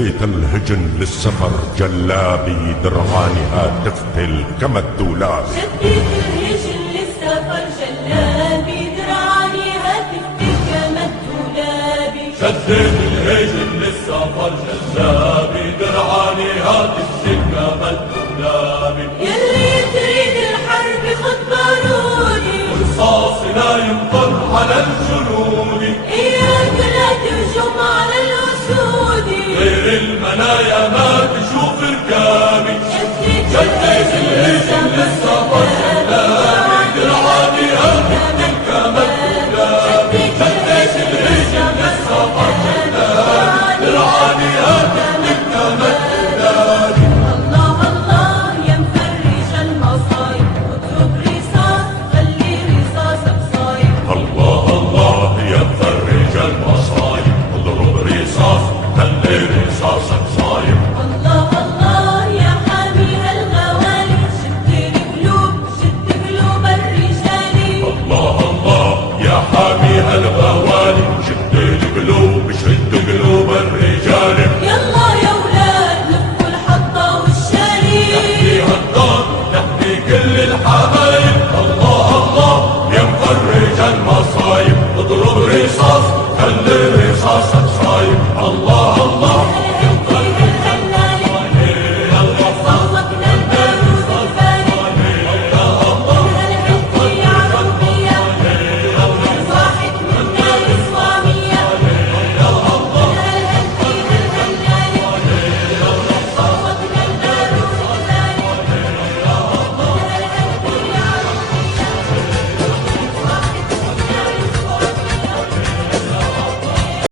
شديت الهجن للسفر جلابي درعانها تفتل كما الدولاب. شديت الهجن للسفر جلابي درعانها تفتل كما الدولاب. شديت الهجن للسفر جلابي درعانها تفتل كما الدولاب. يلي تريد الحرب خد بارودي والرصاص لا ينطر على الجنود. إياك لا تهجم على الأسود غير المنايا ما تشوف ركابي. شديت الهجن للسفر جلابي درعانها تفتل كما الدولاب. شديت الهجن للسفر جلابي درعانها تفتل كما الدولاب. الله الله يا مفرج المصايب اضرب رصاص خلي رصاصك صايب. الله الله يا مفرج المصايب اضرب رصاص خلي رصاصك صايب. الله الله يا حامي هالغوالي شد القلوب شد قلوب الرجال. الله الله يا حامي هالغوالي شد القلوب شد قلوب الرجال. يلا يا ولاد لفوا الحطة والشالي نحمي هالدار نحمي كل الحبايب. الله